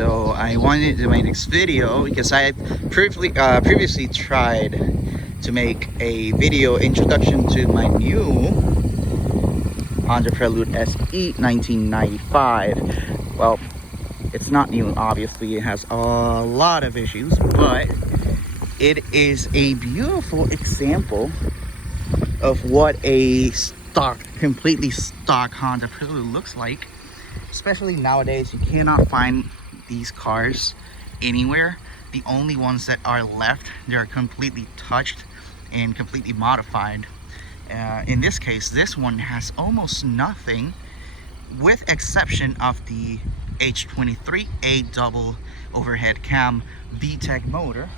So I wanted to make this video because I previously tried to make a video introduction to my new Honda Prelude SE 1995. Well, it's not new, obviously. It has a lot of issues, but it is a beautiful example of what a completely stock Honda Prelude looks like. Especially nowadays, you cannot find these cars anywhere. The only ones that are left, they're completely touched and completely modified. In this case, this one has almost nothing, with exception of the H23A double overhead cam VTEC motor,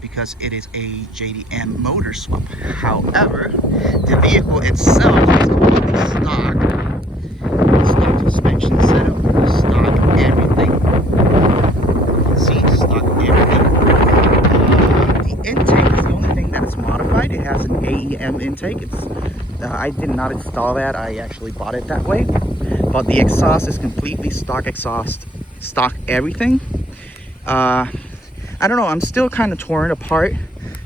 because it is a JDM motor swap. However, the vehicle itself is completely stock suspension setup, stock everything. You can see stock everything. The intake is the only thing that's modified. It has an AEM intake. I did not install that. I actually bought it that way. But the exhaust is completely stock exhaust, stock everything. I don't know, I'm still kind of torn apart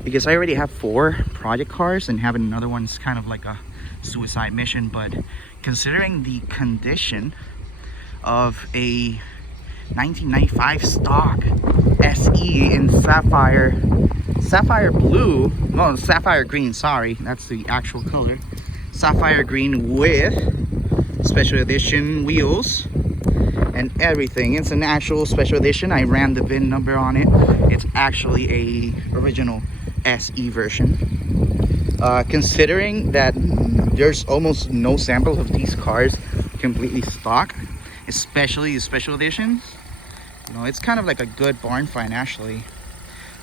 because I already have 4 project cars, and having another one's kind of like a suicide mission. But considering the condition of a 1995 stock SE in sapphire blue, no, sapphire green, sorry, that's the actual color, sapphire green with special edition wheels and everything. It's an actual special edition. I ran the VIN number on it. It's actually a original SE version. Considering that there's almost no samples of these cars completely stock, especially the special editions, you know, it's kind of like a good barn find actually.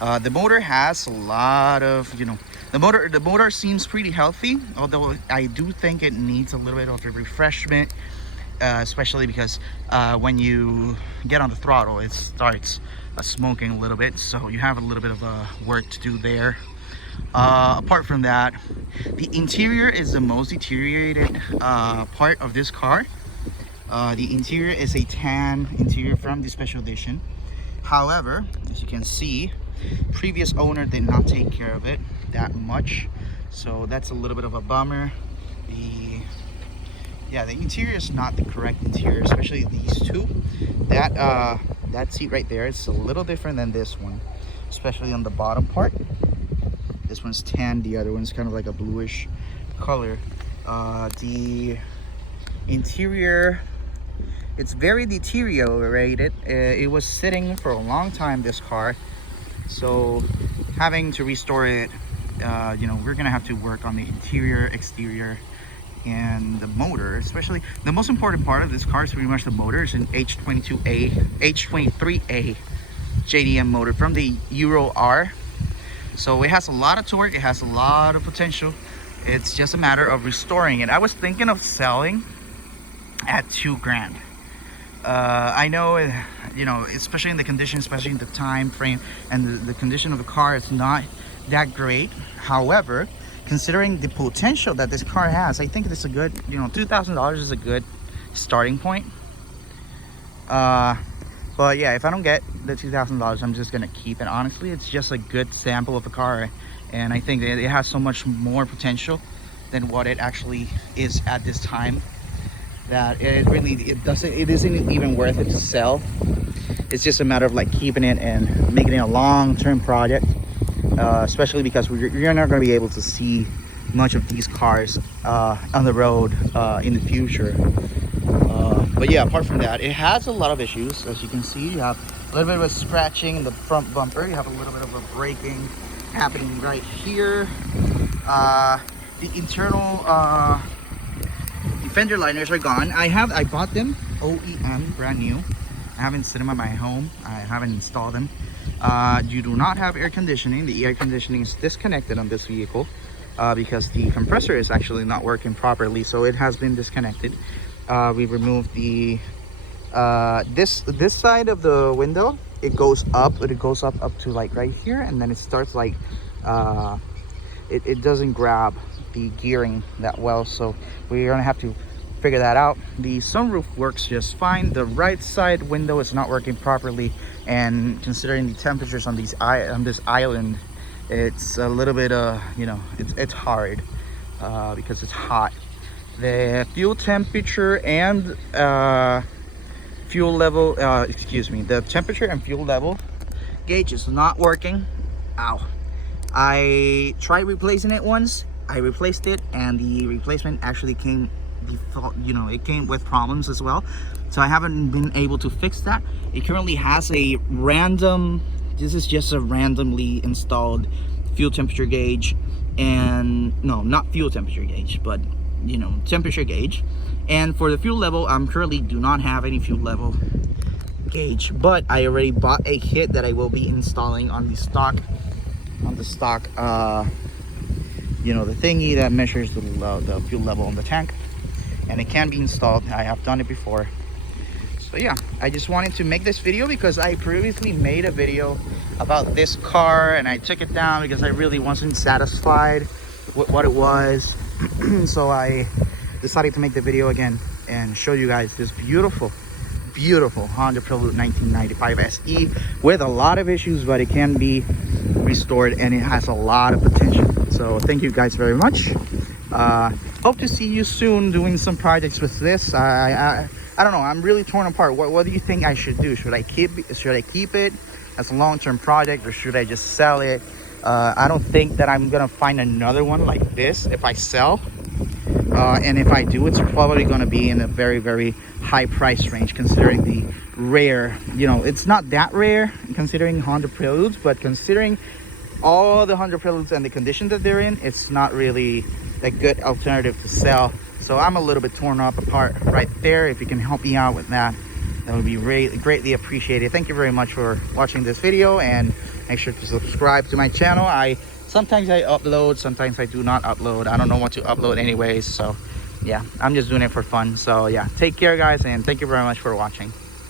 The motor has a lot of, you know, the motor seems pretty healthy, although I do think it needs a little bit of a refreshment, especially because when you get on the throttle, it starts smoking a little bit, so you have a little bit of work to do there. Apart from that, the interior is the most deteriorated part of this car. The interior is a tan interior from the special edition. However, as you can see, previous owner did not take care of it that much, so that's a little bit of a bummer. The interior is not the correct interior, especially these two. That seat right there is a little different than this one, especially on the bottom part. This one's tan, the other one's kind of like a bluish color. The interior, it's very deteriorated. It was sitting for a long time, this car, so having to restore it, you know, we're gonna have to work on the interior, exterior, and the motor. Especially the most important part of this car is pretty much the motor. It's an H23A JDM motor from the Euro R, so it has a lot of torque, it has a lot of potential. It's just a matter of restoring it. I was thinking of selling at $2 grand. I know, you know, especially in the condition, especially in the time frame and the condition of the car, it's not that great. However, considering the potential that this car has, I think it's a good, you know, $2,000 is a good starting point. But yeah, if I don't get the $2,000, I'm just gonna keep it. Honestly, it's just a good sample of a car, and I think that it has so much more potential than what it actually is at this time, that it isn't even worth it to sell. It's just a matter of like keeping it and making it a long-term project, especially because you're not going to be able to see much of these cars on the road in the future. But yeah, apart from that, it has a lot of issues. As you can see, you have a little bit of a scratching in the front bumper. You have a little bit of a braking happening right here. The internal fender liners are gone. I bought them OEM, brand new. I haven't set them at my home. I haven't installed them. You do not have air conditioning. The air conditioning is disconnected on this vehicle because the compressor is actually not working properly, so it has been disconnected. We removed the this side of the window. It goes up, but it goes up to like right here, and then it starts like it doesn't grab the gearing that well, so we're gonna have to figure that out. The sunroof works just fine. The right side window is not working properly, and considering the temperatures on this island, it's a little bit you know, it's hard because it's hot. The fuel temperature and fuel level, excuse me, the temperature and fuel level gauge is not working. Ow. I tried replacing it once. I replaced it, and the replacement actually came default, you know, it came with problems as well. So I haven't been able to fix that. It currently has a random, this is just a randomly installed fuel temperature gauge, and no, not fuel temperature gauge, but you know, temperature gauge. And for the fuel level, I'm currently do not have any fuel level gauge, but I already bought a kit that I will be installing on the stock you know, the thingy that measures the fuel level on the tank, and it can be installed. I have done it before. So yeah, I just wanted to make this video because I previously made a video about this car and I took it down because I really wasn't satisfied with what it was. So I decided to make the video again and show you guys this beautiful Honda Prelude 1995 SE with a lot of issues, but it can be restored and it has a lot of potential. So thank you guys very much. Hope to see you soon doing some projects with this. I don't know, I'm really torn apart. What do you think I should do? Should I keep it as a long-term project, or should I just sell it? I don't think that I'm gonna find another one like this if I sell, and if I do, it's probably gonna be in a very high price range, considering the rare, you know, it's not that rare considering Honda Preludes, but considering all the Honda Preludes and the condition that they're in, it's not really a good alternative to sell. So I'm a little bit torn up apart right there. If you can help me out with that, that would be greatly appreciated. Thank you very much for watching this video, and make sure to subscribe to my channel. Sometimes I upload, sometimes I do not upload. I don't know what to upload anyways, so yeah, I'm just doing it for fun. So yeah, take care guys, and thank you very much for watching.